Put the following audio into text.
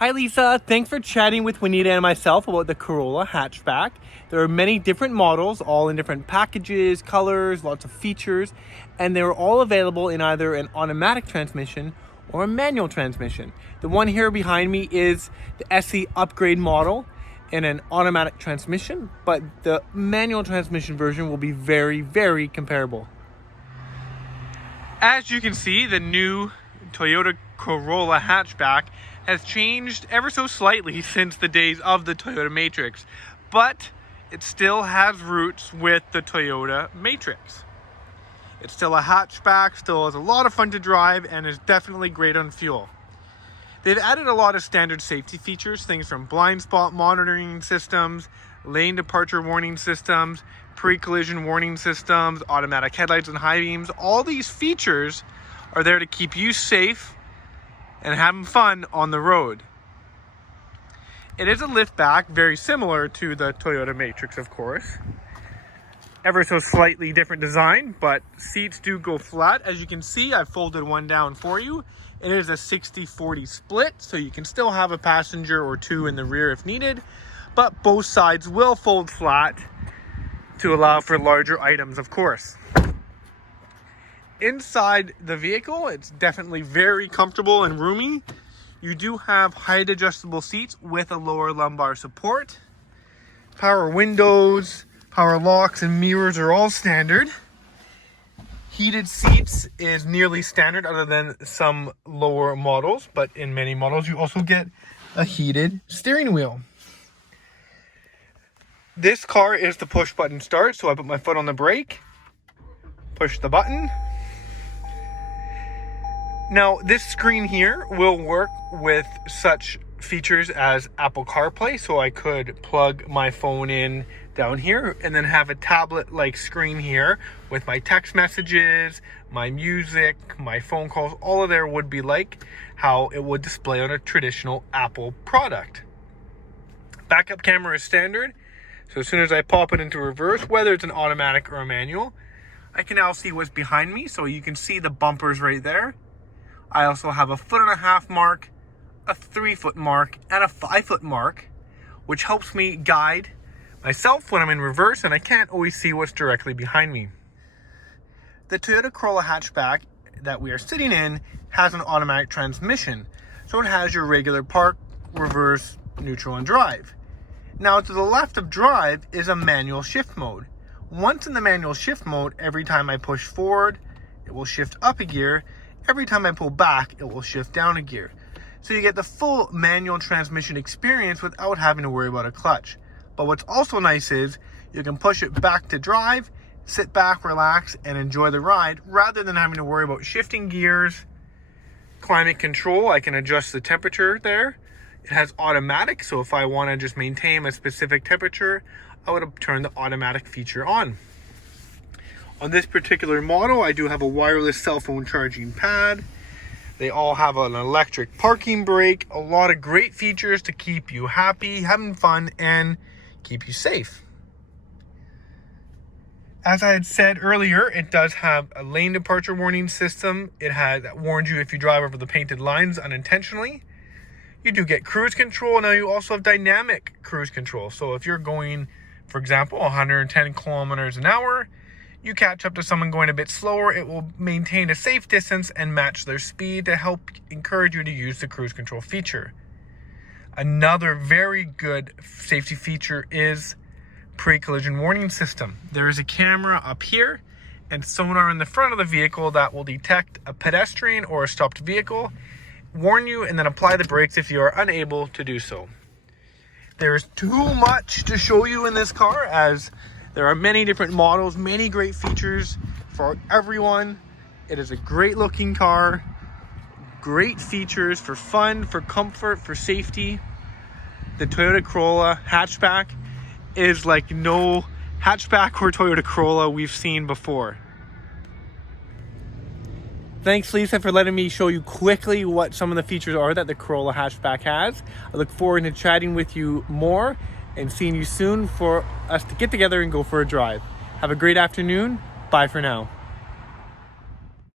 Hi Lisa, thanks for chatting with Juanita and myself about the Corolla hatchback. There are many different models, all in different packages, colors, lots of features, and they're all available in either an automatic transmission or a manual transmission. The one here behind me is the SE upgrade model in an automatic transmission, but the manual transmission version will be very, very comparable. As you can see, the new Toyota Corolla hatchback has changed ever so slightly since the days of the Toyota Matrix, but it still has roots with the Toyota Matrix. It's still a hatchback, still has a lot of fun to drive, and is definitely great on fuel. They've added a lot of standard safety features, things from blind spot monitoring systems, lane departure warning systems, pre-collision warning systems, automatic headlights and high beams. All these features are there to keep you safe and having fun on the road. It is a liftback, very similar to the Toyota Matrix, of course. Ever so slightly different design, but seats do go flat. As you can see, I've folded one down for you. It is a 60-40 split, so you can still have a passenger or two in the rear if needed, but both sides will fold flat to allow for larger items, of course. Inside the vehicle, it's definitely very comfortable and roomy. You do have height adjustable seats with a lower lumbar support. Power windows, power locks, and mirrors are all standard. Heated seats is nearly standard other than some lower models, but in many models you also get a heated steering wheel. This car is the push button start, so I put my foot on the brake, push the button. Now, this screen here will work with such features as Apple CarPlay, so I could plug my phone in down here and then have a tablet-like screen here with my text messages, my music, my phone calls. All of there would be like how it would display on a traditional Apple product. Backup camera is standard, so as soon as I pop it into reverse, whether it's an automatic or a manual, I can now see what's behind me, so you can see the bumpers right there. I also have a 1.5 foot mark, a 3 foot mark, and a 5 foot mark, which helps me guide myself when I'm in reverse and I can't always see what's directly behind me. The Toyota Corolla hatchback that we are sitting in has an automatic transmission, so it has your regular park, reverse, neutral, and drive. Now to the left of drive is a manual shift mode. Once in the manual shift mode, every time I push forward, it will shift up a gear. Every time I pull back, it will shift down a gear. So you get the full manual transmission experience without having to worry about a clutch. But what's also nice is you can push it back to drive, sit back, relax, and enjoy the ride rather than having to worry about shifting gears. Climate control, I can adjust the temperature there. It has automatic, so if I want to just maintain a specific temperature, I would turn the automatic feature on. On this particular model, I do have a wireless cell phone charging pad. They all have an electric parking brake, a lot of great features to keep you happy, having fun, and keep you safe. As I had said earlier, it does have a lane departure warning system. That warns you if you drive over the painted lines unintentionally. You do get cruise control. Now you also have dynamic cruise control. So if you're going, for example, 110 kilometers an hour, you catch up to someone going a bit slower, it will maintain a safe distance and match their speed to help encourage you to use the cruise control feature. Another very good safety feature is pre-collision warning system. There is a camera up here and sonar in the front of the vehicle that will detect a pedestrian or a stopped vehicle, warn you, and then apply the brakes if you are unable to do so. There's too much to show you in this car, as there are many different models, many great features for everyone. It is a great looking car, great features for fun, for comfort, for safety. The Toyota Corolla hatchback is like no hatchback or Toyota Corolla we've seen before. Thanks, Lisa, for letting me show you quickly what some of the features are that the Corolla hatchback has. I look forward to chatting with you more and seeing you soon for us to get together and go for a drive. Have a great afternoon. Bye for now.